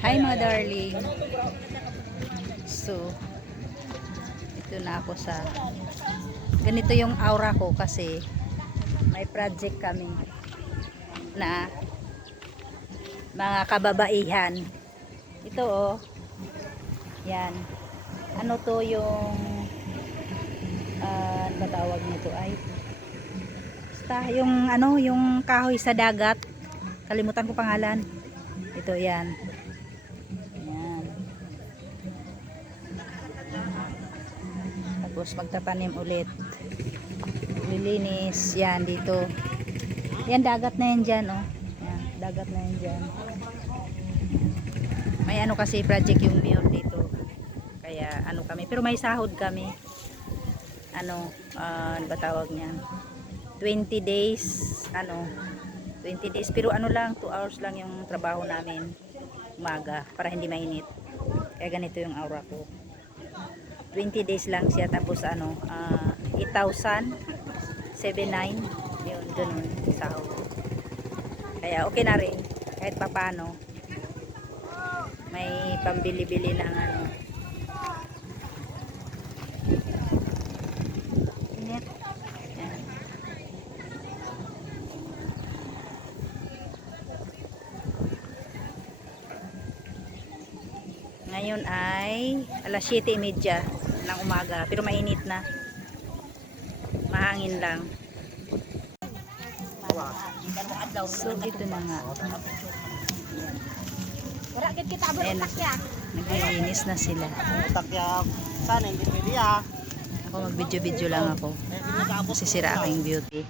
Hi mga darling. So, ito na ako sa ganito yung aura ko kasi may project kami na mga kababaihan. Ito oh. Yan. Ano to yung ano ba tawag nito ay? Basta yung ano, yung kahoy sa dagat. Kalimutan ko pangalan. Ito yan. Yan. Tapos magtatanim ulit. Lilinis. Yan dito. Yan dagat na yan dyan oh. Yan, dagat na yan dyan. May ano kasi project yung mayor dito. Kaya ano kami. Pero may sahod kami. Ano ba tawag niyan? 20 days. Ano? 20 days. Pero ano lang, 2 hours lang yung trabaho namin. Umaga. Para hindi mainit. Kaya ganito yung aura ko. 20 days lang siya. Tapos ano, 8,000. 7,900. Yun, ganun. Sahod. Kaya okay na rin. Kahit papano. May pambili-bili ng ano. Init. Yan. Ngayon ay alas 7:30 ng umaga. Pero mainit na. Mahangin lang. So dito na nga. Ayan, naglilinis na sila. Sana hindi pwede ah. Ako mag-video-video lang ako. Masisira aking beauty.